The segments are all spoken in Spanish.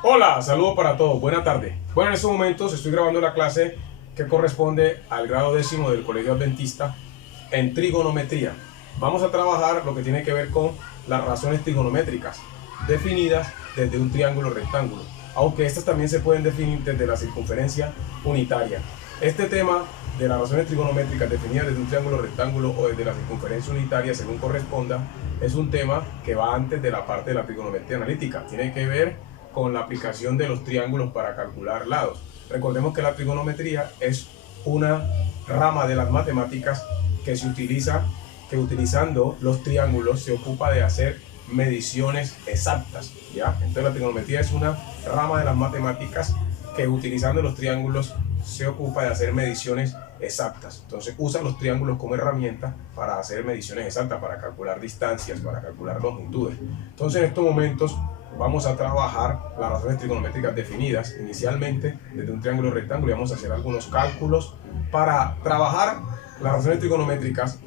Hola, saludos para todos, buena tarde. Bueno, en estos momentos estoy grabando la clase que corresponde al grado 10º del Colegio Adventista en trigonometría. Vamos a trabajar lo que tiene que ver con las razones trigonométricas definidas desde un triángulo rectángulo, aunque estas también se pueden definir desde la circunferencia unitaria. Este tema de las razones trigonométricas definidas desde un triángulo rectángulo o desde la circunferencia unitaria, según corresponda, es un tema que va antes de la parte de la trigonometría analítica. Tiene que ver con la aplicación de los triángulos para calcular lados. Recordemos que la trigonometría es una rama de las matemáticas que se utiliza, que utilizando los triángulos se ocupa de hacer mediciones exactas, ¿ya? Entonces la trigonometría es una rama de las matemáticas que utilizando los triángulos se ocupa de hacer mediciones exactas. Entonces usa los triángulos como herramienta para hacer mediciones exactas, para calcular distancias, para calcular longitudes. Entonces en estos momentos vamos a trabajar las razones trigonométricas definidas inicialmente desde un triángulo rectángulo y vamos a hacer algunos cálculos para trabajar las razones trigonométricas.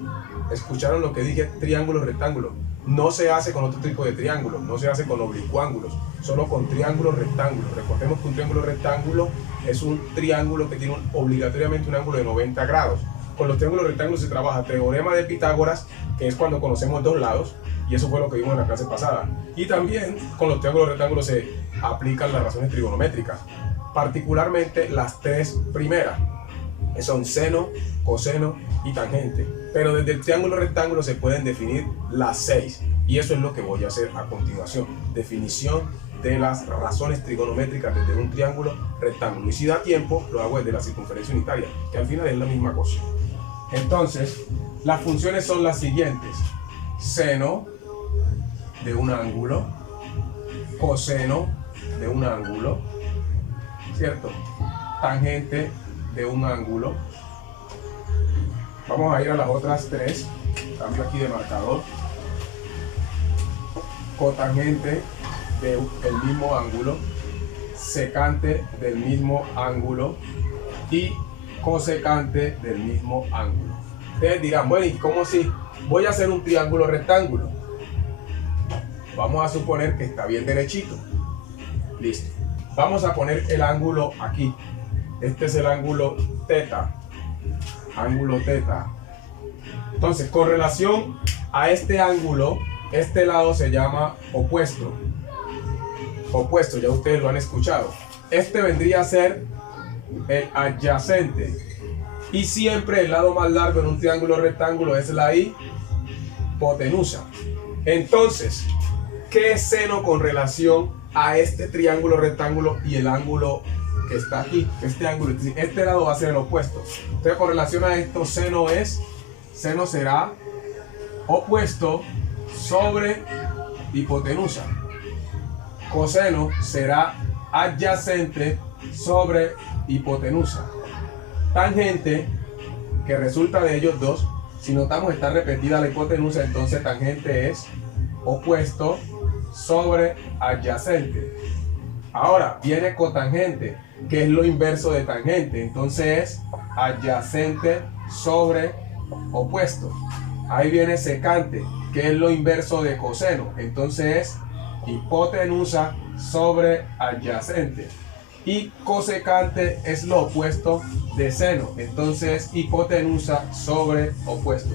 Escucharon lo que dije, triángulo rectángulo. No se hace con otro tipo de triángulos, no se hace con oblicuángulos, solo con triángulos rectángulos. Recordemos que un triángulo rectángulo es un triángulo que tiene obligatoriamente un ángulo de 90 grados. Con los triángulos rectángulos se trabaja teorema de Pitágoras, que es cuando conocemos dos lados, y eso fue lo que vimos en la clase pasada. Y también con los triángulos rectángulos se aplican las razones trigonométricas, particularmente las tres primeras, que son seno, coseno y tangente. Pero desde el triángulo rectángulo se pueden definir las 6, y eso es lo que voy a hacer a continuación. Definición de las razones trigonométricas desde un triángulo rectángulo. Y si da tiempo, lo hago desde la circunferencia unitaria, que al final es la misma cosa. Entonces, las funciones son las siguientes: seno de un ángulo, coseno de un ángulo, ¿cierto? Tangente de un ángulo. Vamos a ir a las otras tres. Cambio aquí de marcador. Cotangente del mismo ángulo, secante del mismo ángulo y cosecante del mismo ángulo. Ustedes dirán, bueno, ¿y cómo si voy a hacer un triángulo rectángulo? Vamos a suponer que está bien derechito. Listo. Vamos a poner el ángulo aquí. Este es el ángulo teta. Ángulo teta. Entonces, con relación a este ángulo, este lado se llama opuesto. Opuesto, ya ustedes lo han escuchado. Este vendría a ser el adyacente. Y siempre el lado más largo en un triángulo rectángulo es la hipotenusa. Entonces, ¿qué es seno con relación a este triángulo rectángulo y el ángulo que está aquí? Este ángulo, este lado va a ser el opuesto. Entonces, con relación a esto, seno será opuesto sobre hipotenusa. Coseno será adyacente sobre hipotenusa. Tangente, que resulta de ellos dos, si notamos está repetida la hipotenusa, entonces tangente es opuesto sobre adyacente. Ahora viene cotangente, que es lo inverso de tangente, entonces es adyacente sobre opuesto. Ahí viene secante, que es lo inverso de coseno, entonces es hipotenusa sobre adyacente. Y cosecante es lo opuesto de seno, entonces hipotenusa sobre opuesto.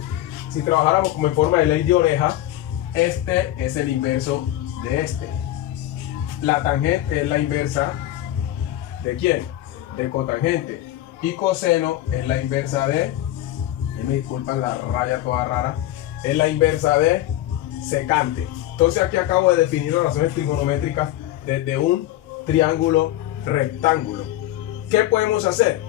Si trabajáramos como en forma de ley de oreja, este es el inverso de este. La tangente es la inversa ¿de quién? De cotangente. Y coseno es la inversa de, y me disculpan la raya toda rara, es la inversa de secante. Entonces aquí acabo de definir las razones trigonométricas desde un triángulo rectángulo. ¿Qué podemos hacer?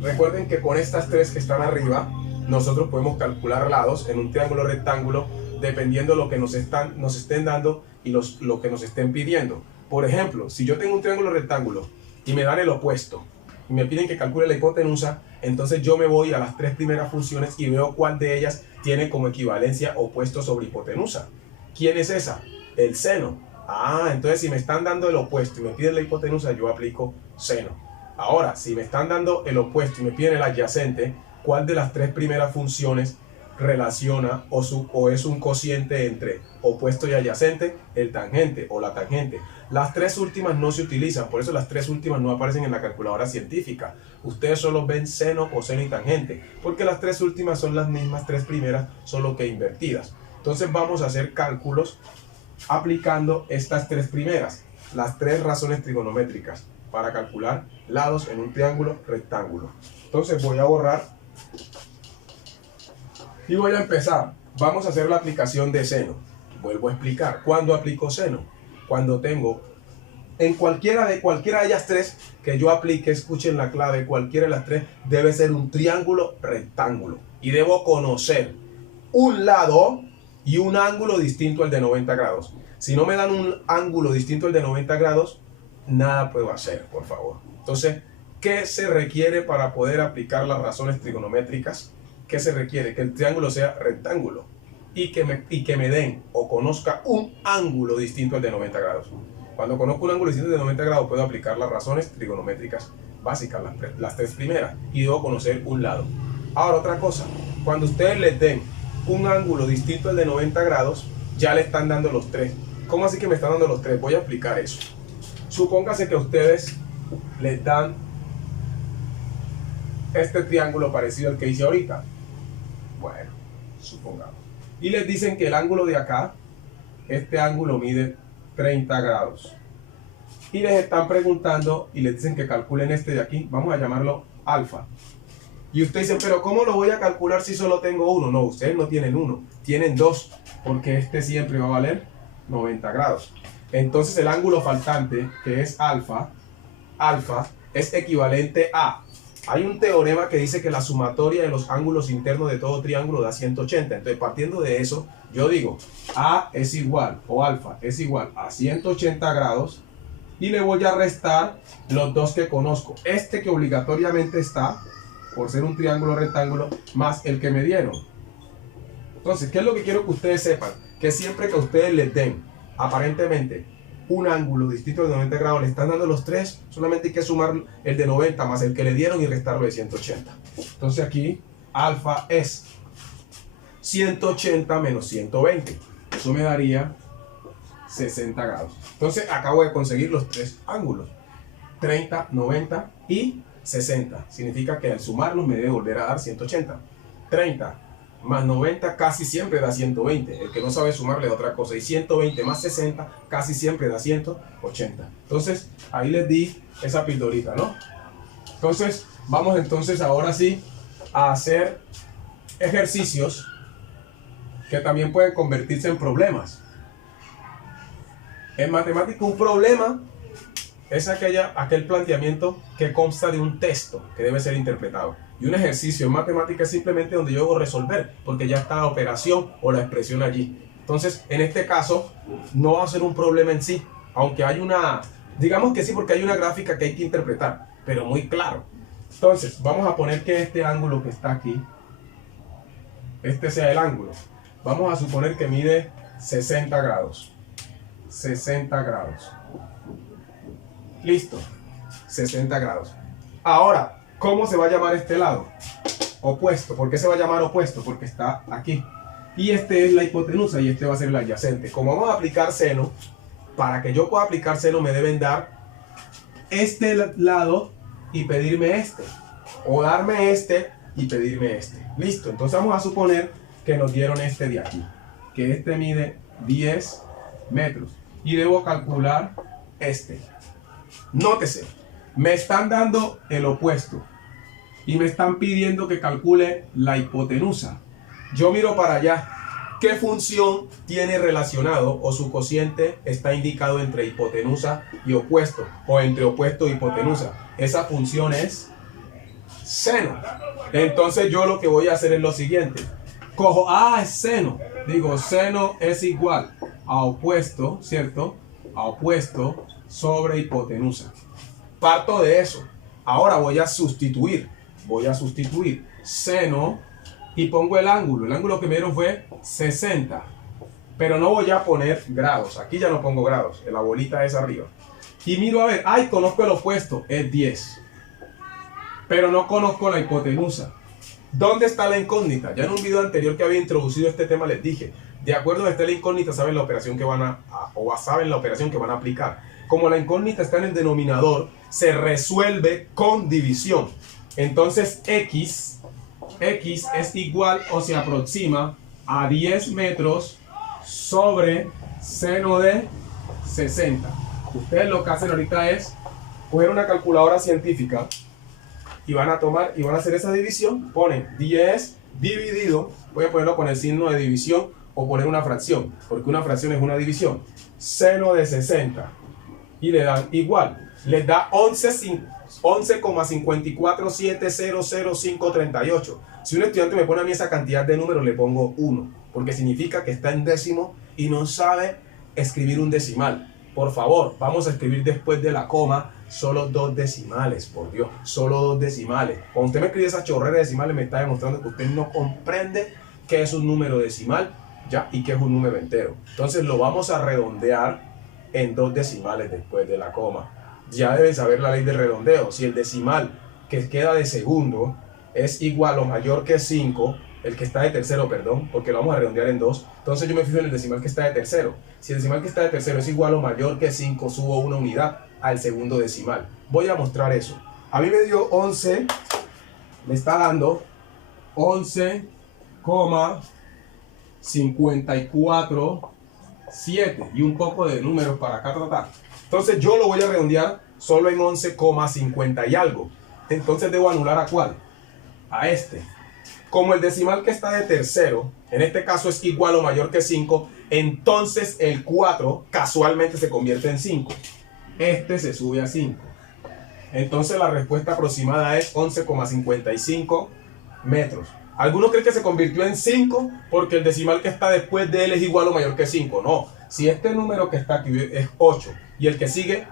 Recuerden que con estas tres que están arriba, nosotros podemos calcular lados en un triángulo rectángulo dependiendo de lo que nos estén dando y lo que nos estén pidiendo. Por ejemplo, si yo tengo un triángulo rectángulo y me dan el opuesto y me piden que calcule la hipotenusa, entonces yo me voy a las tres primeras funciones y veo cuál de ellas tiene como equivalencia opuesto sobre hipotenusa. ¿Quién es esa? El seno. Entonces si me están dando el opuesto y me piden la hipotenusa, yo aplico seno. Ahora, si me están dando el opuesto y me piden el adyacente, ¿cuál de las tres primeras funciones relaciona o es un cociente entre opuesto y adyacente? El tangente o la tangente. Las tres últimas no se utilizan, por eso las tres últimas no aparecen en la calculadora científica. Ustedes solo ven seno, coseno y tangente, porque las tres últimas son las mismas tres primeras, solo que invertidas. Entonces vamos a hacer cálculos aplicando estas tres primeras, las tres razones trigonométricas, para calcular lados en un triángulo rectángulo. Entonces voy a borrar y voy a empezar. Vamos a hacer la aplicación de seno. Vuelvo a explicar. ¿Cuándo aplico seno? Cuando tengo en cualquiera de ellas tres que yo aplique, escuchen la clave, cualquiera de las tres debe ser un triángulo rectángulo. Y debo conocer un lado y un ángulo distinto al de 90 grados. Si no me dan un ángulo distinto al de 90 grados, nada puedo hacer, por favor. Entonces, ¿qué se requiere para poder aplicar las razones trigonométricas? ¿Qué se requiere? Que el triángulo sea rectángulo y que me den o conozca un ángulo distinto al de 90 grados. Cuando conozco un ángulo distinto al de 90 grados, puedo aplicar las razones trigonométricas básicas, las tres primeras, y debo conocer un lado. Ahora, otra cosa, cuando ustedes les den un ángulo distinto al de 90 grados, ya le están dando los tres. ¿Cómo así que me están dando los tres? Voy a explicar eso. Supóngase que a ustedes les dan este triángulo parecido al que hice ahorita. Bueno, supongamos. Y les dicen que el ángulo de acá, este ángulo mide 30 grados. Y les están preguntando y les dicen que calculen este de aquí. Vamos a llamarlo alfa. Y ustedes dicen, pero ¿cómo lo voy a calcular si solo tengo uno? No, ustedes no tienen uno, tienen dos, porque este siempre va a valer 90 grados. Entonces el ángulo faltante, que es alfa, es equivalente a... Hay un teorema que dice que la sumatoria de los ángulos internos de todo triángulo da 180. Entonces, partiendo de eso, yo digo A es igual, o alfa es igual a 180 grados, y le voy a restar los dos que conozco. Este que obligatoriamente está, por ser un triángulo rectángulo, más el que me dieron. Entonces, ¿qué es lo que quiero que ustedes sepan? Que siempre que ustedes les den, aparentemente, un ángulo distinto de 90 grados, le están dando los tres, solamente hay que sumar el de 90 más el que le dieron y restarlo de 180. Entonces aquí alfa es 180 menos 120. Eso me daría 60 grados. Entonces acabo de conseguir los tres ángulos, 30, 90 y 60. Significa que al sumarlos me debe volver a dar 180. 30 más 90 casi siempre da 120. El que no sabe sumar le da otra cosa. Y 120 más 60 casi siempre da 180. Entonces, ahí les di esa pildorita, ¿no? Entonces, vamos entonces ahora sí a hacer ejercicios que también pueden convertirse en problemas. En matemática, un problema es aquel planteamiento que consta de un texto que debe ser interpretado. Y un ejercicio en matemática es simplemente donde yo debo resolver, porque ya está la operación o la expresión allí. Entonces, en este caso, no va a ser un problema en sí, aunque hay digamos que sí, porque hay una gráfica que hay que interpretar, pero muy claro. Entonces, vamos a poner que este ángulo que está aquí, este sea el ángulo. Vamos a suponer que mide 60 grados. 60 grados. Listo. 60 grados. Ahora, ¿cómo se va a llamar este lado? Opuesto. ¿Por qué se va a llamar opuesto? Porque está aquí. Y este es la hipotenusa y este va a ser el adyacente. Como vamos a aplicar seno, para que yo pueda aplicar seno me deben dar este lado y pedirme este. O darme este y pedirme este. Listo. Entonces vamos a suponer que nos dieron este de aquí. Que este mide 10 metros. Y debo calcular este. Nótese, me están dando el opuesto y me están pidiendo que calcule la hipotenusa. Yo miro para allá. ¿Qué función tiene relacionado o su cociente está indicado entre hipotenusa y opuesto o entre opuesto y hipotenusa? Esa función es seno. Entonces yo lo que voy a hacer es lo siguiente. Cojo, es seno. Digo, seno es igual a opuesto, ¿cierto? A opuesto sobre hipotenusa. Parto de eso. Ahora voy a sustituir seno y pongo el ángulo. El ángulo que me dieron fue 60. Pero no voy a poner grados. Aquí ya no pongo grados. La bolita es arriba. Y miro a ver. Conozco el opuesto. Es 10. Pero no conozco la hipotenusa. ¿Dónde está la incógnita? Ya en un video anterior que había introducido este tema les dije. De acuerdo a esta la incógnita, saben la operación que saben la operación que van a aplicar. como la incógnita está en el denominador, se resuelve con división. Entonces x es igual o se aproxima a 10 metros sobre seno de 60. Ustedes lo que hacen ahorita es coger una calculadora científica y van a tomar y van a hacer esa división. Ponen 10 dividido, voy a ponerlo con el signo de división o poner una fracción, porque una fracción es una división. Seno de 60 y le dan igual, les da 11,547000538. Si un estudiante me pone a mí esa cantidad de números, le pongo 1, porque significa que está en décimo y no sabe escribir un decimal. Por favor, vamos a escribir después de la coma solo 2 decimales, por Dios, solo 2 decimales. Cuando usted me escribe esa chorrera de decimales, me está demostrando que usted no comprende qué es un número decimal, ya, y qué es un número entero. Entonces lo vamos a redondear en 2 decimales después de la coma. Ya deben saber la ley de redondeo. Si el decimal que queda de segundo es igual o mayor que 5, el que está de tercero, perdón, porque lo vamos a redondear en 2, entonces yo me fijo en el decimal que está de tercero. Si el decimal que está de tercero es igual o mayor que 5, subo una unidad al segundo decimal. Voy a mostrar eso. A mí me dio 11, me está dando 11,547 y un poco de números para acá tratar. Entonces yo lo voy a redondear solo en 11,50 y algo. Entonces debo anular ¿a cuál? A este. Como el decimal que está de tercero, en este caso es igual o mayor que 5, entonces el 4 casualmente se convierte en 5. Este se sube a 5. Entonces la respuesta aproximada es 11,55 metros. Algunos creen que se convirtió en 5 porque el decimal que está después de él es igual o mayor que 5. No, si este número que está aquí es 8 y el que sigue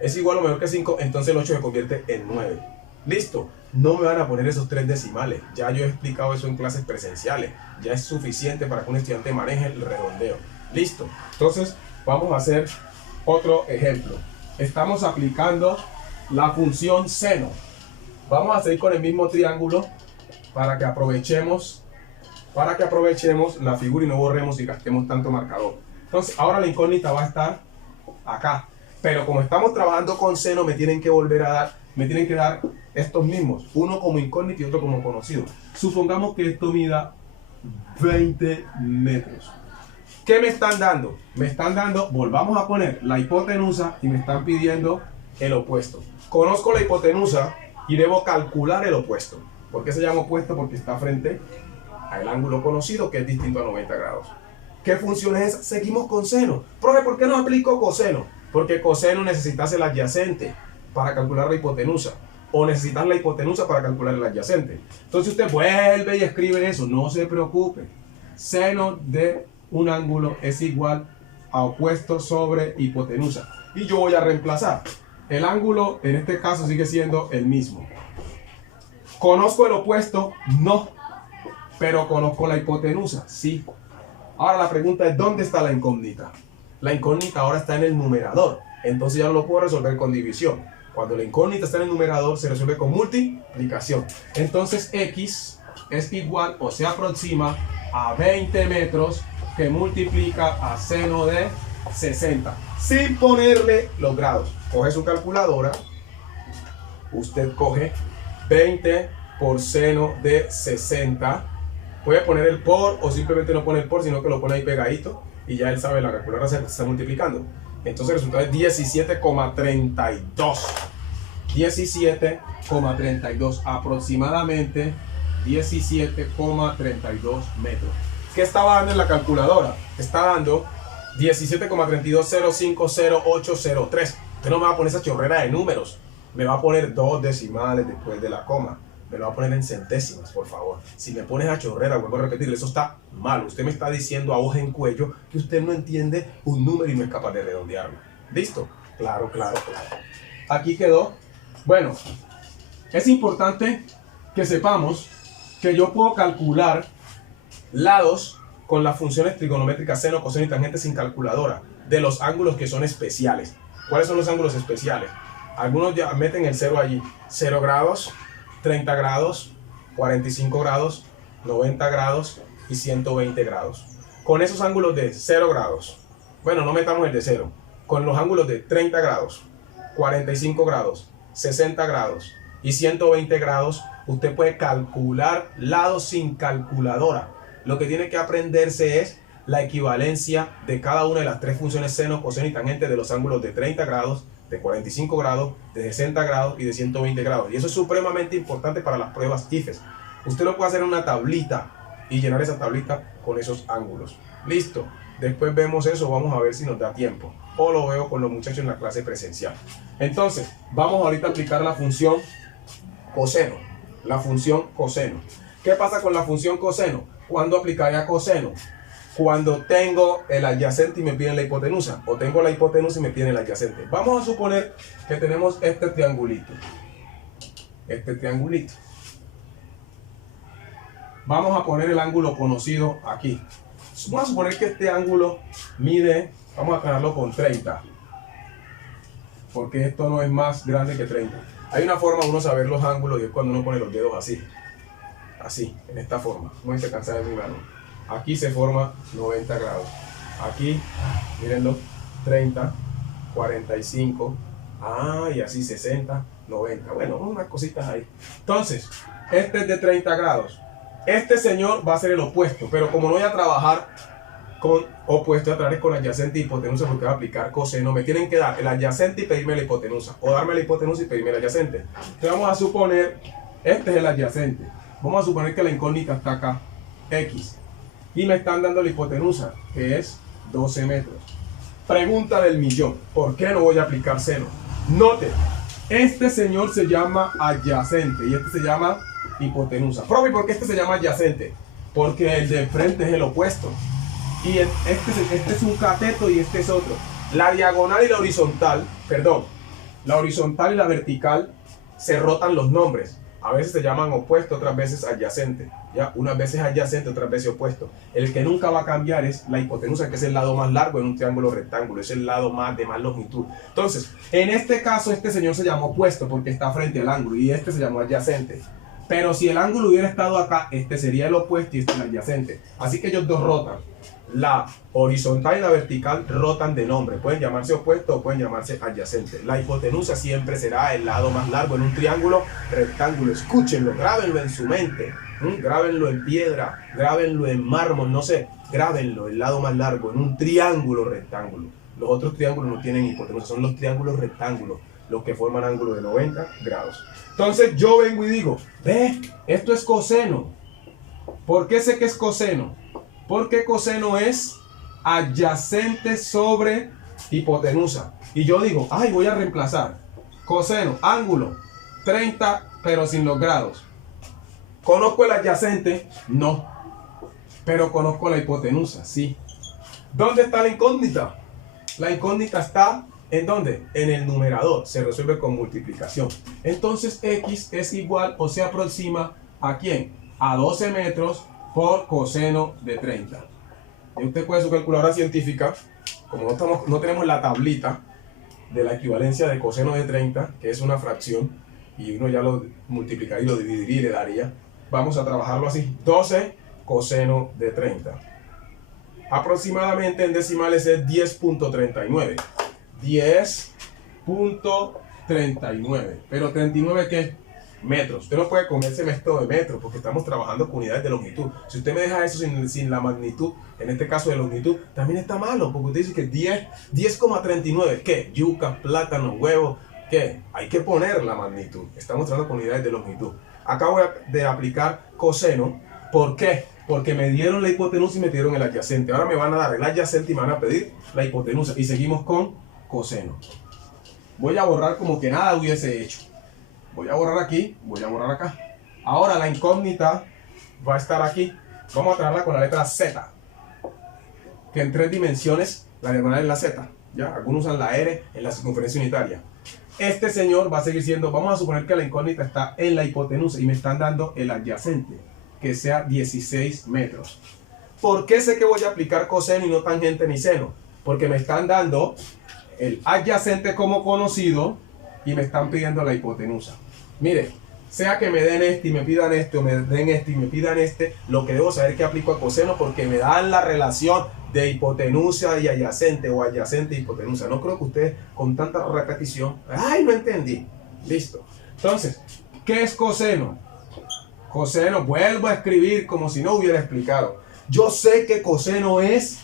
es igual o mayor que 5, entonces el 8 se convierte en 9. Listo, no me van a poner esos 3 decimales. Ya yo he explicado eso en clases presenciales. Ya es suficiente para que un estudiante maneje el redondeo. Listo, entonces vamos a hacer otro ejemplo. Estamos aplicando la función seno. Vamos a seguir con el mismo triángulo para que aprovechemos la figura y no borremos y gastemos tanto marcador. Entonces ahora la incógnita va a estar acá, pero como estamos trabajando con seno me tienen que dar estos mismos, uno como incógnito y otro como conocido. Supongamos que esto mida 20 metros. ¿Qué me están dando? Me están dando, volvamos a poner la hipotenusa y me están pidiendo el opuesto. Conozco la hipotenusa y debo calcular el opuesto. ¿Por qué se llama opuesto? Porque está frente al ángulo conocido, que es distinto a 90 grados. ¿Qué función es esa? Seguimos con seno. Profe, ¿por qué no aplico coseno? Porque coseno necesitas el adyacente para calcular la hipotenusa, o necesitas la hipotenusa para calcular el adyacente. Entonces usted vuelve y escribe eso, no se preocupe. Seno de un ángulo es igual a opuesto sobre hipotenusa. Y yo voy a reemplazar. El ángulo en este caso sigue siendo el mismo. ¿Conozco el opuesto? No. Pero conozco la hipotenusa, sí. Ahora la pregunta es, ¿dónde está la incógnita? La incógnita ahora está en el numerador. Entonces ya no lo puedo resolver con división. Cuando la incógnita está en el numerador, se resuelve con multiplicación. Entonces x es igual o se aproxima a 20 metros que multiplica a seno de 60. Sin ponerle los grados. Coge su calculadora. Usted coge 20 por seno de 60. Puede poner el por o simplemente no pone el por, sino que lo pone ahí pegadito. Y ya él sabe, la calculadora se está multiplicando. Entonces el resultado es 17,32. 17,32. Aproximadamente 17,32 metros. ¿Qué estaba dando en la calculadora? Está dando 17,32050803. Usted no me va a poner esa chorrera de números. Me va a poner 2 decimales después de la coma. Me lo va a poner en centésimas, por favor. Si me pones a chorrera, vuelvo a repetir, eso está mal. Usted me está diciendo a hoja en cuello que usted no entiende un número y no es capaz de redondearlo. ¿Listo? Claro, claro, claro. Aquí quedó. Bueno, es importante que sepamos que yo puedo calcular lados con las funciones trigonométricas seno, coseno y tangente sin calculadora de los ángulos que son especiales. ¿Cuáles son los ángulos especiales? Algunos ya meten el 0 allí. 0 grados, 30 grados, 45 grados, 90 grados y 120 grados. Con esos ángulos de 0 grados, bueno, no metamos el de 0, con los ángulos de 30 grados, 45 grados, 60 grados y 120 grados, usted puede calcular lados sin calculadora. Lo que tiene que aprenderse es la equivalencia de cada una de las tres funciones seno, coseno y tangente de los ángulos de 30 grados, de 45 grados, de 60 grados y de 120 grados. Y eso es supremamente importante para las pruebas IFES. Usted lo puede hacer en una tablita y llenar esa tablita con esos ángulos. Listo. Después vemos eso, vamos a ver si nos da tiempo. O lo veo con los muchachos en la clase presencial. Entonces, vamos ahorita a aplicar la función coseno. La función coseno. ¿Qué pasa con la función coseno? ¿Cuándo aplicaría coseno? Cuando tengo el adyacente y me piden la hipotenusa, o tengo la hipotenusa y me piden el adyacente. Vamos a suponer que tenemos este triangulito. Vamos a poner el ángulo conocido aquí. Vamos a suponer que este ángulo mide, vamos a aclararlo con 30, porque esto no es más grande que 30. Hay una forma de uno saber los ángulos y es cuando uno pone los dedos así, en esta forma. No se cansa de mi mano. Aquí se forma 90 grados. Aquí, mírenlo, 30, 45, y así 60, 90. Bueno, unas cositas ahí. Entonces, este es de 30 grados. Este señor va a ser el opuesto, pero como no voy a trabajar con opuesto, a través con adyacente y hipotenusa porque va a aplicar coseno, me tienen que dar el adyacente y pedirme la hipotenusa, o darme la hipotenusa y pedirme el adyacente. Entonces vamos a suponer, este es el adyacente. Vamos a suponer que la incógnita está acá, X. Y me están dando la hipotenusa, que es 12 metros. Pregunta del millón, ¿por qué no voy a aplicar seno? Note, este señor se llama adyacente y este se llama hipotenusa. Profe, ¿por qué este se llama adyacente? Porque el de frente es el opuesto. Y este es un cateto y este es otro. La diagonal y la horizontal, la horizontal y la vertical se rotan los nombres. A veces se llaman opuesto, otras veces adyacente. ¿Ya? Unas veces adyacente, otras veces opuesto. El que nunca va a cambiar es la hipotenusa, que es el lado más largo en un triángulo rectángulo. Es el lado de más longitud. Entonces, en este caso, este señor se llama opuesto porque está frente al ángulo. Y este se llamó adyacente. Pero si el ángulo hubiera estado acá, este sería el opuesto y este el adyacente. Así que ellos dos rotan. La horizontal y la vertical rotan de nombre. Pueden llamarse opuesto o pueden llamarse adyacente. La hipotenusa siempre será el lado más largo en un triángulo rectángulo. Escúchenlo, grábenlo en su mente. Grábenlo en piedra, grábenlo en mármol, no sé. Grábenlo, el lado más largo en un triángulo rectángulo. Los otros triángulos no tienen hipotenusa, son los triángulos rectángulos los que forman ángulos de 90 grados. Entonces yo vengo y digo, ve, esto es coseno. ¿Por qué sé que es coseno? Porque coseno es adyacente sobre hipotenusa. Y yo digo, voy a reemplazar coseno, ángulo, 30, pero sin los grados. ¿Conozco el adyacente? No. Pero conozco la hipotenusa, sí. ¿Dónde está la incógnita? La incógnita está, ¿en dónde? En el numerador. Se resuelve con multiplicación. Entonces X es igual o se aproxima ¿a quién? A 12 metros por coseno de 30. Y usted puede su calculadora científica, como no tenemos la tablita de la equivalencia de coseno de 30, que es una fracción, y uno ya lo multiplicaría y lo dividiría y le daría. Vamos a trabajarlo así, 12 coseno de 30. Aproximadamente en decimales es 10.39. 10.39. Pero 39 ¿qué? Metros. Usted no puede comerse esto de metros porque estamos trabajando con unidades de longitud. Si usted me deja eso sin la magnitud, en este caso de longitud, también está malo, porque usted dice que 10,39. ¿Qué? Yuca, plátano, huevo. ¿Qué? Hay que poner la magnitud. Estamos trabajando con unidades de longitud. Acabo de aplicar coseno. ¿Por qué? Porque me dieron la hipotenusa y me dieron el adyacente. Ahora me van a dar el adyacente y me van a pedir la hipotenusa. Y seguimos con coseno. Voy a borrar como que nada hubiese hecho. Voy a borrar aquí, voy a borrar acá. Ahora la incógnita va a estar aquí. Vamos a traerla con la letra Z. Que en 3 dimensiones la diagonal es la Z. ¿Ya? Algunos usan la R en la circunferencia unitaria. Este señor va a seguir siendo, vamos a suponer que la incógnita está en la hipotenusa y me están dando el adyacente, que sea 16 metros. ¿Por qué sé que voy a aplicar coseno y no tangente ni seno? Porque me están dando el adyacente como conocido y me están pidiendo la hipotenusa. Mire, sea que me den este y me pidan este, o me den este y me pidan este, lo que debo saber es que aplico a coseno porque me dan la relación de hipotenusa y adyacente o adyacente y hipotenusa. No creo que ustedes con tanta repetición, ¡ay, no entendí! Listo. Entonces, ¿qué es coseno? Coseno, vuelvo a escribir como si no hubiera explicado. Yo sé que coseno es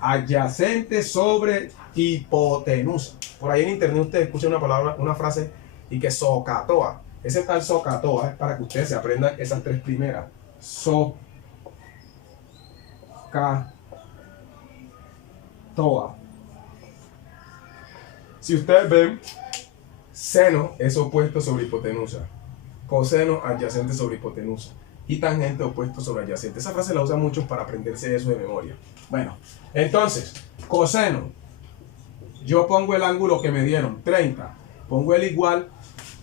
adyacente sobre hipotenusa. Por ahí en internet ustedes escuchan una palabra, una frase y que SOHCAHTOA. Ese tal SOHCAHTOA es para que ustedes se aprendan esas tres primeras. SOHCAHTOA. Si ustedes ven, seno es opuesto sobre hipotenusa, coseno adyacente sobre hipotenusa y tangente opuesto sobre adyacente. Esa frase la usan muchos para aprenderse eso de memoria. Bueno, entonces, coseno, yo pongo el ángulo que me dieron, 30, pongo el igual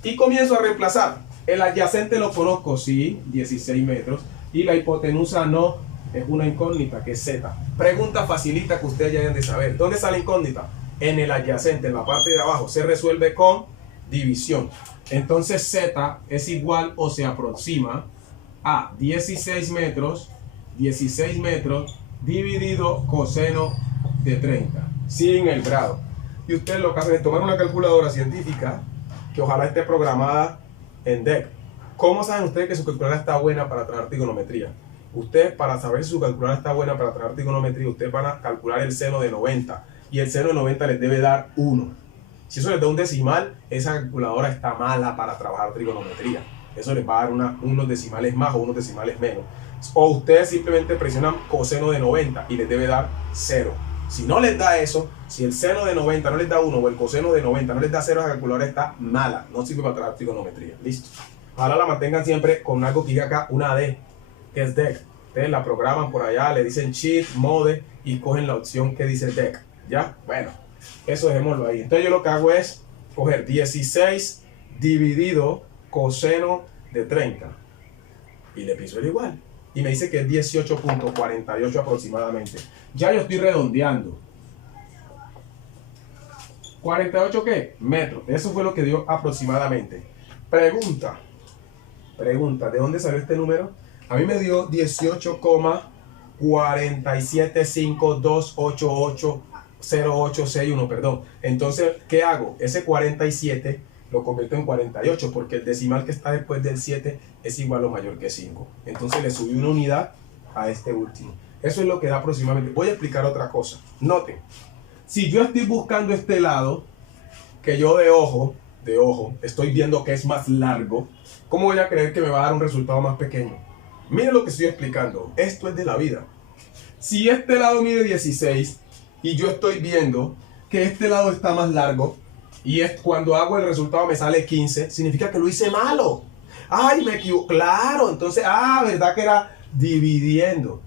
y comienzo a reemplazar. El adyacente lo conozco, sí, 16 metros, y la hipotenusa no, es una incógnita, que es Z. Pregunta facilita que ustedes ya deben de saber. ¿Dónde está la incógnita? En el adyacente, en la parte de abajo. Se resuelve con división. Entonces Z es igual o se aproxima a 16 metros dividido coseno de 30, sin el grado. Y ustedes lo que hacen es tomar una calculadora científica que ojalá esté programada en DEC. ¿Cómo saben ustedes que su calculadora está buena para trabajar trigonometría? Ustedes, para saber si su calculadora está buena para trabajar trigonometría, ustedes van a calcular el seno de 90 y el seno de 90 les debe dar 1. Si eso les da un decimal, esa calculadora está mala para trabajar trigonometría. Eso les va a dar unos decimales más o unos decimales menos. O ustedes simplemente presionan coseno de 90 y les debe dar 0. Si no les da eso, si el seno de 90 no les da 1 o el coseno de 90 no les da 0, la calculadora está mala. No sirve para trabajar trigonometría. Listo. Ahora la mantengan siempre con algo que diga acá, una D, que es DEC. Ustedes la programan por allá, le dicen Shift, Mode y cogen la opción que dice DEC. ¿Ya? Bueno, eso dejémoslo ahí. Entonces yo lo que hago es coger 16 dividido coseno de 30 y le piso el igual. Y me dice que es 18.48 aproximadamente. Ya yo estoy redondeando. ¿48 qué? Metros. Eso fue lo que dio aproximadamente. Pregunta, ¿de dónde salió este número? A mí me dio 18,47528808861, perdón. Entonces, ¿qué hago? Ese 47 lo convierto en 48 porque el decimal que está después del 7 es igual o mayor que 5. Entonces le subí una unidad a este último. Eso es lo que da aproximadamente. Voy a explicar otra cosa. Noten, si yo estoy buscando este lado, que yo de ojo, estoy viendo que es más largo, ¿cómo voy a creer que me va a dar un resultado más pequeño? Miren lo que estoy explicando. Esto es de la vida. Si este lado mide 16 y yo estoy viendo que este lado está más largo y es cuando hago el resultado me sale 15, significa que lo hice malo. ¡Ay, me equivoqué! Claro, entonces, ¿verdad que era dividiendo?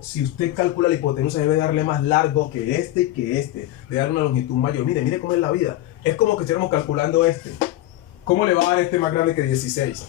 Si usted calcula la hipotenusa debe darle más largo que este, debe dar una longitud mayor. Mire cómo es la vida. Es como que estuviéramos calculando este. ¿Cómo le va a dar este más grande que 16?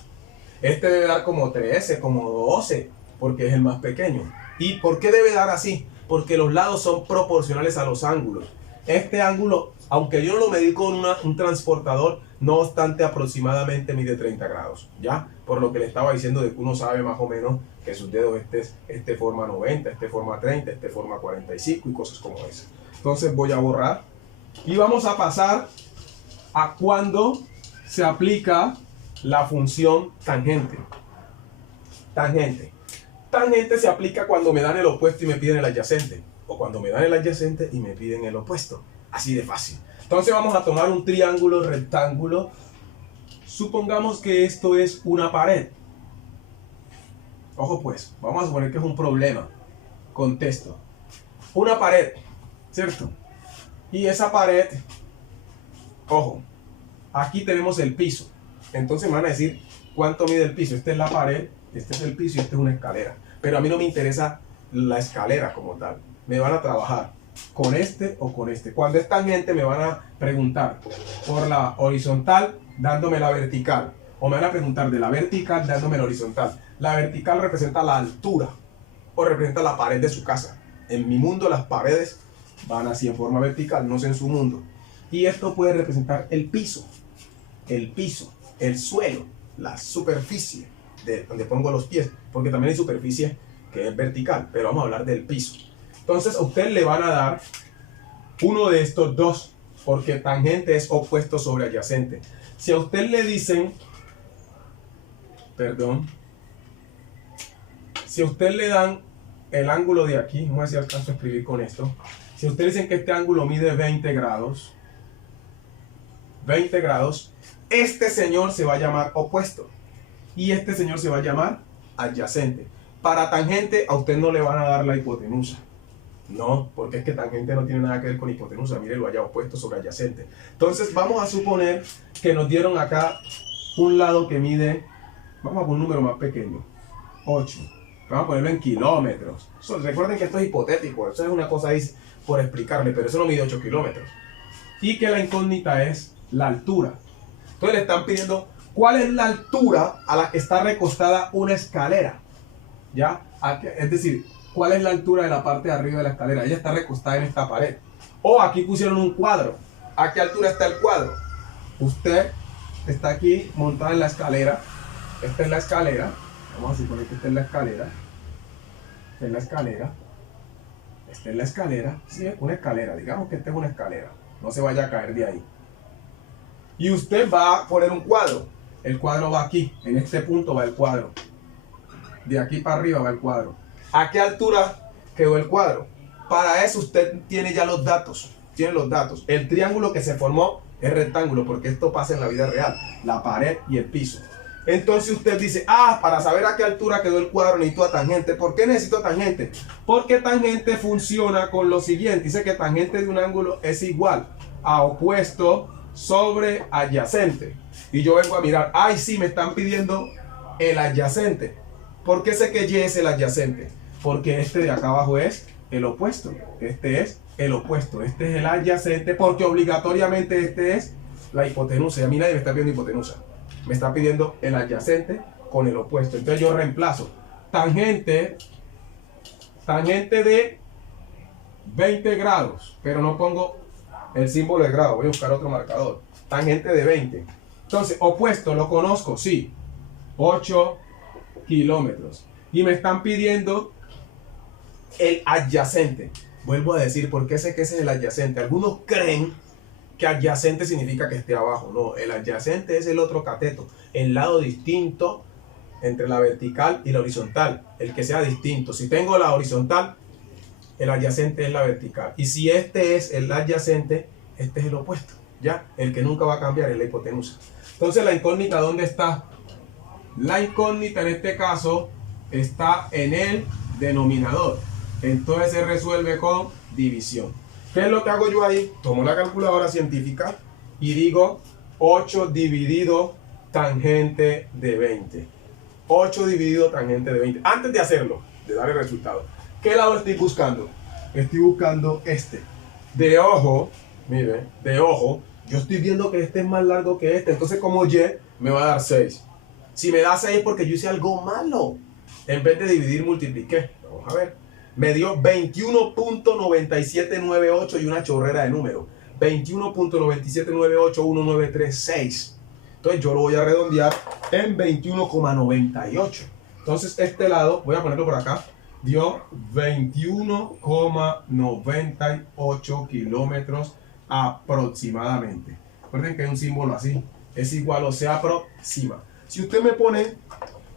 Este debe dar como 13, como 12, porque es el más pequeño. ¿Y por qué debe dar así? Porque los lados son proporcionales a los ángulos. Este ángulo, aunque yo no lo medí con un transportador, no obstante aproximadamente mide 30 grados, ¿ya? Por lo que le estaba diciendo de que uno sabe más o menos que sus dedos, este forma 90, este forma 30, este forma 45 y cosas como esas. Entonces voy a borrar y vamos a pasar a cuando se aplica la función tangente. Tangente se aplica cuando me dan el opuesto y me piden el adyacente, o cuando me dan el adyacente y me piden el opuesto. Así de fácil. Entonces vamos a tomar un triángulo rectángulo. Supongamos que esto es una pared. Ojo pues, vamos a suponer que es un problema. Contesto. Una pared, ¿cierto? Y esa pared, ojo, aquí tenemos el piso. Entonces me van a decir cuánto mide el piso. Esta es la pared, este es el piso y esta es una escalera. Pero a mí no me interesa la escalera como tal. Me van a trabajar con este o con este. Cuando es tangente me van a preguntar por la horizontal dándome la vertical. O me van a preguntar de la vertical dándome la horizontal. La vertical representa la altura o representa la pared de su casa. En mi mundo las paredes van así en forma vertical, no sé en su mundo. Y esto puede representar el piso, el suelo, la superficie de donde pongo los pies, porque también hay superficie que es vertical, pero vamos a hablar del piso. Entonces a usted le van a dar uno de estos dos, porque tangente es opuesto sobre adyacente. Si a usted le dicen, perdón, si a usted le dan el ángulo de aquí, vamos a ver si alcanzo a escribir con esto. Si a usted dicen que este ángulo mide 20 grados, este señor se va a llamar opuesto y este señor se va a llamar adyacente. Para tangente a usted no le van a dar la hipotenusa. No, porque es que tangente no tiene nada que ver con hipotenusa. Mire, lo haya opuesto sobre adyacente. Entonces vamos a suponer que nos dieron acá un lado que mide, vamos a poner un número más pequeño, 8. Vamos a ponerlo en kilómetros. Recuerden que esto es hipotético, eso es una cosa ahí por explicarle, pero eso no mide 8 kilómetros. Y que la incógnita es la altura. Entonces le están pidiendo cuál es la altura a la que está recostada una escalera. ¿Ya? Es decir, cuál es la altura de la parte de arriba de la escalera. Ella está recostada en esta pared. O aquí pusieron un cuadro. ¿A qué altura está el cuadro? Usted está aquí montada en la escalera. Esta es la escalera. Vamos a suponer que esta es la escalera. Esta es la escalera. Esta es la escalera. Sí, una escalera. Digamos que esta es una escalera. No se vaya a caer de ahí. Y usted va a poner un cuadro. El cuadro va aquí. En este punto va el cuadro. De aquí para arriba va el cuadro. ¿A qué altura quedó el cuadro? Para eso usted tiene ya los datos. Tiene los datos. El triángulo que se formó es rectángulo, porque esto pasa en la vida real. La pared y el piso. Entonces usted dice, para saber a qué altura quedó el cuadro necesito a tangente. ¿Por qué necesito tangente? Porque tangente funciona con lo siguiente. Dice que tangente de un ángulo es igual a opuesto sobre adyacente. Y yo vengo a mirar, sí, me están pidiendo el adyacente. ¿Por qué sé que Y es el adyacente? Porque este de acá abajo es el opuesto. Este es el opuesto. Este es el adyacente, porque obligatoriamente este es la hipotenusa. Y a mí nadie me está pidiendo hipotenusa. Me está pidiendo el adyacente con el opuesto. Entonces yo reemplazo tangente de 20 grados, pero no pongo el símbolo de grado. Voy a buscar otro marcador. Tangente de 20. Entonces, opuesto, ¿lo conozco? Sí. 8 kilómetros. Y me están pidiendo el adyacente. Vuelvo a decir, ¿por qué sé que ese es el adyacente? Algunos creen que adyacente significa que esté abajo. No, el adyacente es el otro cateto, el lado distinto entre la vertical y la horizontal, el que sea distinto. Si tengo la horizontal, el adyacente es la vertical. Y si este es el adyacente, este es el opuesto. ¿Ya? El que nunca va a cambiar es la hipotenusa. Entonces, la incógnita, ¿dónde está? La incógnita en este caso está en el denominador. Entonces se resuelve con división. ¿Qué es lo que hago yo ahí? Tomo la calculadora científica y digo 8 dividido tangente de 20. 8 dividido tangente de 20. Antes de hacerlo, de dar el resultado, ¿qué lado estoy buscando? Estoy buscando este. De ojo, mire, de ojo, yo estoy viendo que este es más largo que este. Entonces, como Y, me va a dar 6. Si me da 6 es porque yo hice algo malo. En vez de dividir, multipliqué. Vamos a ver. Me dio 21.9798 y una chorrera de número. 21.97981936. Entonces yo lo voy a redondear en 21,98. Entonces este lado, voy a ponerlo por acá, dio 21,98 kilómetros aproximadamente. Recuerden que hay un símbolo así. Es igual o se aproxima. Si usted me pone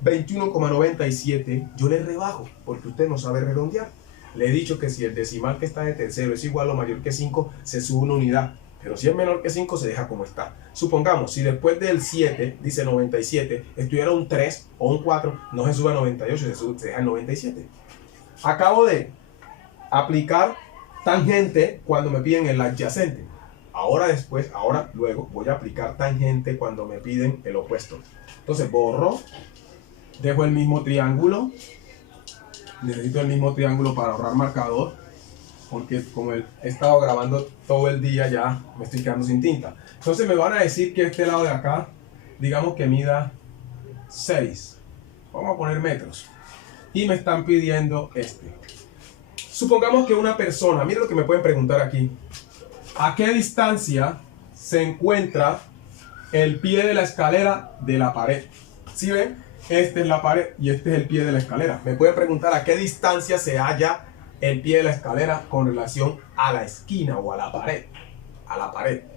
21,97, yo le rebajo, porque usted no sabe redondear. Le he dicho que si el decimal que está de tercero es igual o mayor que 5, se sube una unidad. Pero si es menor que 5, se deja como está. Supongamos, si después del 7, dice 97, estuviera un 3 o un 4, no se sube a 98, se deja en 97. Acabo de aplicar tangente cuando me piden el adyacente. Luego voy a aplicar tangente cuando me piden el opuesto. Entonces borro, dejo el mismo triángulo. Necesito el mismo triángulo para ahorrar marcador, porque como he estado grabando todo el día, ya me estoy quedando sin tinta. Entonces me van a decir que este lado de acá, digamos que mida 6. Vamos a poner metros. Y me están pidiendo este. Supongamos que una persona, miren lo que me pueden preguntar aquí. ¿A qué distancia se encuentra el pie de la escalera de la pared? ¿Sí ven? Esta es la pared y este es el pie de la escalera. Me pueden preguntar a qué distancia se halla el pie de la escalera con relación a la esquina o a la pared.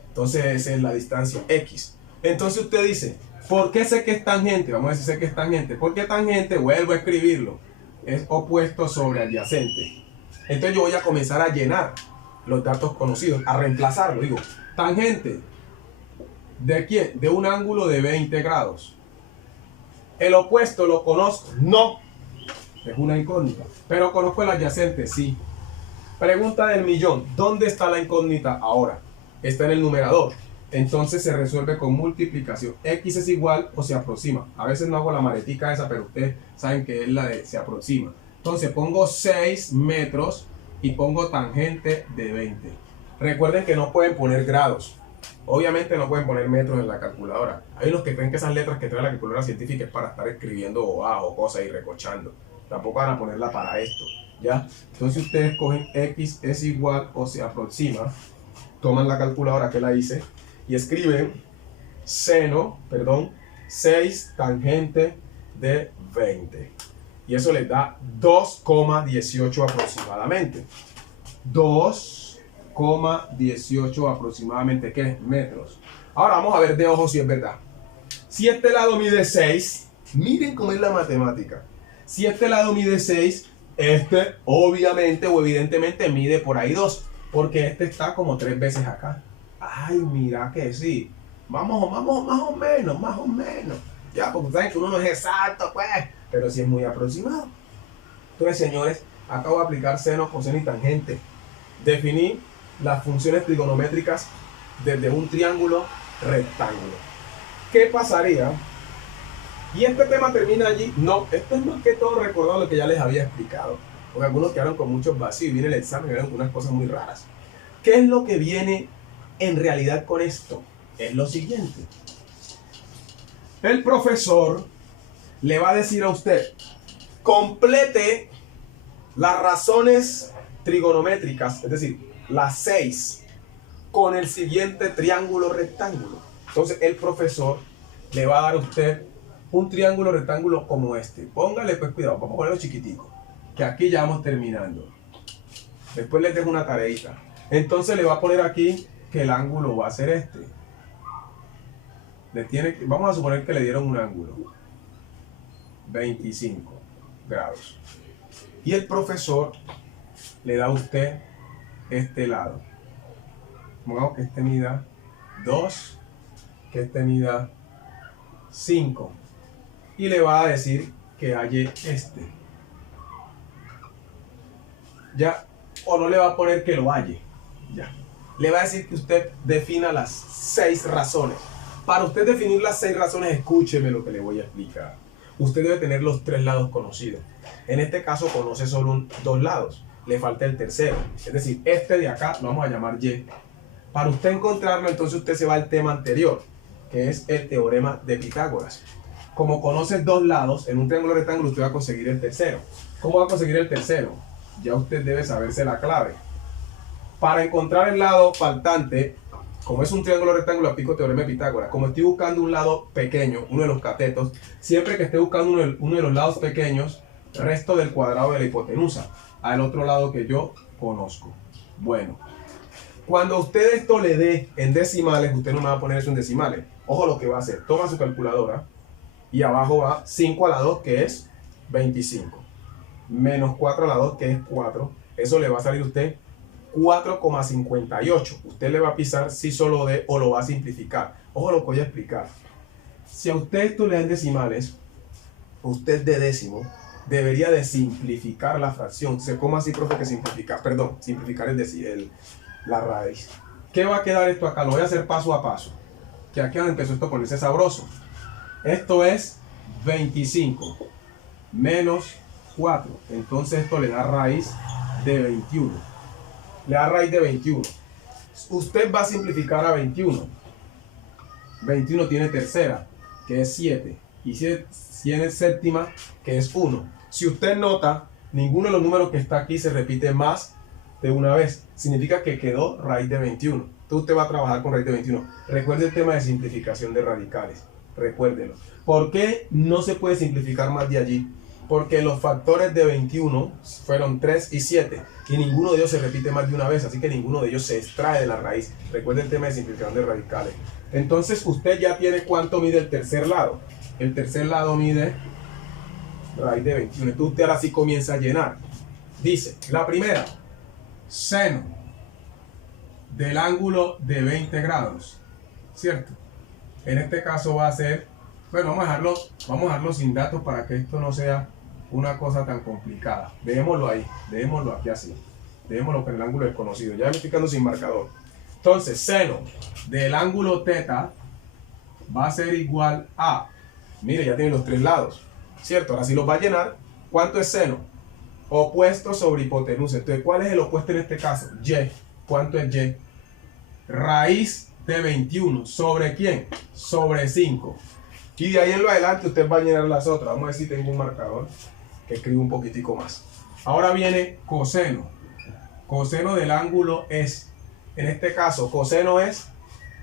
Entonces esa es la distancia X. Entonces usted dice, ¿por qué sé que es tangente? Vamos a decir sé que es tangente. ¿Por qué tangente? Vuelvo a escribirlo. Es opuesto sobre adyacente. Entonces yo voy a comenzar a llenar los datos conocidos, a reemplazarlo. Digo, tangente. ¿De quién? De un ángulo de 20 grados. ¿El opuesto lo conozco? No. Es una incógnita. ¿Pero conozco el adyacente? Sí. Pregunta del millón. ¿Dónde está la incógnita ahora? Está en el numerador. Entonces se resuelve con multiplicación. X es igual o se aproxima. A veces no hago la maletica esa, pero ustedes saben que es la de se aproxima. Entonces pongo 6 metros y pongo tangente de 20. Recuerden que no pueden poner grados. Obviamente no pueden poner metros en la calculadora. Hay unos que creen que esas letras que trae la calculadora científica es para estar escribiendo o cosas y recochando. Tampoco van a ponerla para esto, ¿ya? Entonces ustedes cogen X es igual o se aproxima, toman la calculadora que la hice y escriben 6 tangente de 20. Y eso les da 2,18 aproximadamente. 2,18 aproximadamente, ¿qué es? Metros. Ahora vamos a ver de ojo si es verdad. Si este lado mide 6, miren cómo es la matemática. Si este lado mide 6, este obviamente o evidentemente mide por ahí 2, porque este está como 3 veces acá. Ay, mira que sí. Vamos más o menos. Ya, porque saben que uno no es exacto, pues, pero sí es muy aproximado. Entonces, señores, acabo de aplicar seno, coseno y tangente. Definí las funciones trigonométricas desde un triángulo rectángulo. ¿Qué pasaría? Y este tema termina allí. No, esto es más que todo recordar lo que ya les había explicado. Porque algunos quedaron con muchos vacíos y viene el examen y vieron unas cosas muy raras. ¿Qué es lo que viene en realidad con esto? Es lo siguiente. El profesor le va a decir a usted, complete las razones trigonométricas, es decir, las 6, con el siguiente triángulo rectángulo. Entonces el profesor le va a dar a usted un triángulo rectángulo como este. Póngale pues cuidado, vamos a ponerlo chiquitico, que aquí ya vamos terminando. Después les dejo una tareita. Entonces le va a poner aquí que el ángulo va a ser este. Vamos a suponer que le dieron un ángulo 25 grados. Y el profesor le da a usted este lado. Pongamos que este mida 2, que este mida 5. Y le va a decir que halle este. Ya, o no le va a poner que lo halle. Ya. Le va a decir que usted defina las 6 razones. Para usted definir las 6 razones, escúcheme lo que le voy a explicar. Usted debe tener los 3 lados conocidos. En este caso conoce solo 2 lados. Le falta el tercero. Es decir, este de acá lo vamos a llamar Y. Para usted encontrarlo, entonces usted se va al tema anterior, que es el teorema de Pitágoras. Como conoce 2 lados, en un triángulo rectángulo usted va a conseguir el tercero. ¿Cómo va a conseguir el tercero? Ya usted debe saberse la clave. Para encontrar el lado faltante, como es un triángulo rectángulo, aplico teorema de Pitágoras. Como estoy buscando un lado pequeño, uno de los catetos, siempre que esté buscando uno de los lados pequeños, resto del cuadrado de la hipotenusa al otro lado que yo conozco. Bueno, cuando usted esto le dé en decimales, usted no me va a poner eso en decimales. Ojo lo que va a hacer. Toma su calculadora y abajo va 5 a la 2, que es 25. Menos 4 a la 2, que es 4. Eso le va a salir a usted 4,58. Usted le va a pisar si solo de o lo va a simplificar. Ojo lo que voy a explicar. Si a usted esto le dan decimales, usted de décimo debería de simplificar la fracción. ¿Cómo así, profe, que simplificar? Perdón, simplificar la raíz. ¿Qué va a quedar esto acá? Lo voy a hacer paso a paso. Que aquí donde empezó esto a ponerse sabroso. Esto es 25 menos 4. Entonces esto le da raíz de 21. Le da raíz de 21. Usted va a simplificar a 21. 21 tiene tercera, que es 7. Y tiene séptima, que es 1. Si usted nota, ninguno de los números que está aquí se repite más de una vez. Significa que quedó raíz de 21. Entonces usted va a trabajar con raíz de 21. Recuerde el tema de simplificación de radicales. Recuérdelo. ¿Por qué no se puede simplificar más de allí? Porque los factores de 21 fueron 3 y 7 y ninguno de ellos se repite más de una vez, así que ninguno de ellos se extrae de la raíz. Recuerden el tema de simplificación de radicales. Entonces usted ya tiene cuánto mide el tercer lado. El tercer lado mide raíz de 21. Entonces usted ahora sí comienza a llenar. Dice, la primera, seno del ángulo de 20 grados, ¿cierto? En este caso va a ser, bueno, vamos a dejarlo sin datos para que esto no sea una cosa tan complicada. Dejémoslo ahí, dejémoslo aquí así. Dejémoslo con el ángulo desconocido. Ya me estoy quedando sin marcador. Entonces, seno del ángulo teta va a ser igual a, mire, ya tiene los tres lados, ¿cierto? Ahora sí los va a llenar. ¿Cuánto es seno? Opuesto sobre hipotenusa. Entonces, ¿cuál es el opuesto en este caso? Y. ¿Cuánto es y? Raíz de 21. ¿Sobre quién? Sobre 5. Y de ahí en lo adelante usted va a llenar las otras. Vamos a ver si tengo un marcador que escribo un poquitico más. Ahora viene coseno. Coseno del ángulo es, en este caso, coseno es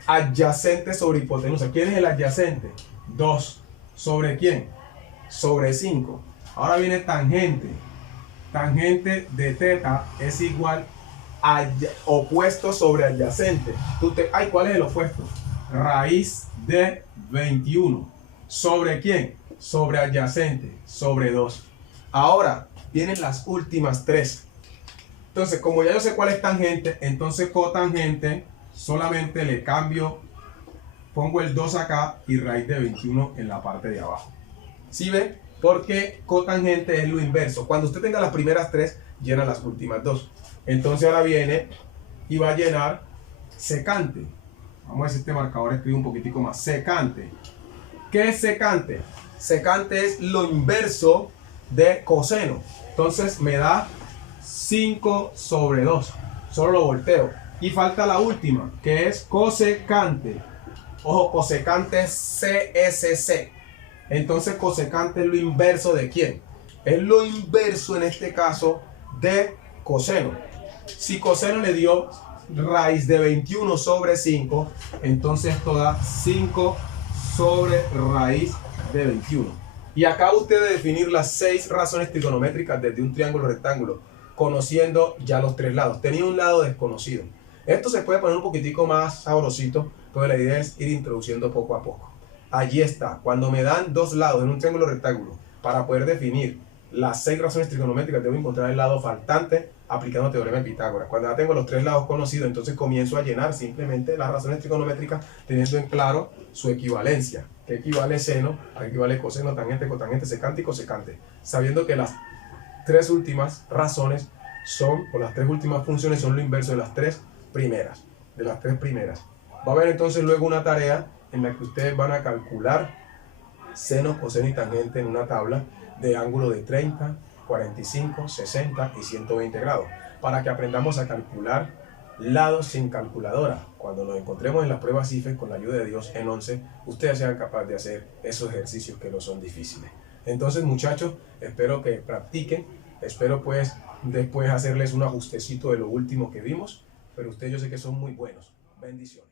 adyacente sobre hipotenusa. ¿Quién es el adyacente? 2. ¿Sobre quién? Sobre 5. Ahora viene tangente. Tangente de teta es igual a opuesto sobre adyacente. ¿Cuál es el opuesto? Raíz de 21. ¿Sobre quién? Sobre adyacente, sobre 2. Ahora vienen las últimas 3. Entonces, como ya yo sé cuál es tangente, entonces cotangente solamente le cambio, pongo el 2 acá y raíz de 21 en la parte de abajo. ¿Sí ve? Porque cotangente es lo inverso. Cuando usted tenga las primeras 3, llena las últimas 2. Entonces ahora viene y va a llenar secante. Vamos a ver si este marcador escribe un poquitico más. Secante. ¿Qué es secante? Secante es lo inverso de coseno. Entonces me da 5 sobre 2. Solo lo volteo. Y falta la última, que es cosecante. Ojo, cosecante es CSC. Entonces cosecante es lo inverso de ¿quién? Es lo inverso en este caso de coseno. Si coseno le dio raíz de 21 sobre 5, entonces esto da 5 sobre raíz de 21. Y acá usted debe definir las 6 razones trigonométricas desde un triángulo rectángulo, conociendo ya los 3 lados. Tenía un lado desconocido. Esto se puede poner un poquitico más sabrosito, pero la idea es ir introduciendo poco a poco. Allí está. Cuando me dan 2 lados en un triángulo rectángulo, para poder definir las 6 razones trigonométricas, debo encontrar el lado faltante aplicando teorema de Pitágoras. Cuando ya tengo los 3 lados conocidos, entonces comienzo a llenar simplemente las razones trigonométricas teniendo en claro su equivalencia. ¿Qué equivale seno? ¿A qué equivale coseno, tangente, cotangente, secante y cosecante? Sabiendo que las 3 últimas razones son, o las 3 últimas funciones son lo inverso de las 3 primeras. Va a haber entonces luego una tarea en la que ustedes van a calcular seno, coseno y tangente en una tabla de ángulo de 30, 45, 60 y 120 grados, para que aprendamos a calcular lados sin calculadora. Cuando nos encontremos en las pruebas IFES, con la ayuda de Dios en 11, ustedes sean capaces de hacer esos ejercicios que no son difíciles. Entonces, muchachos, espero que practiquen, espero pues después hacerles un ajustecito de lo último que vimos, pero ustedes yo sé que son muy buenos. Bendiciones.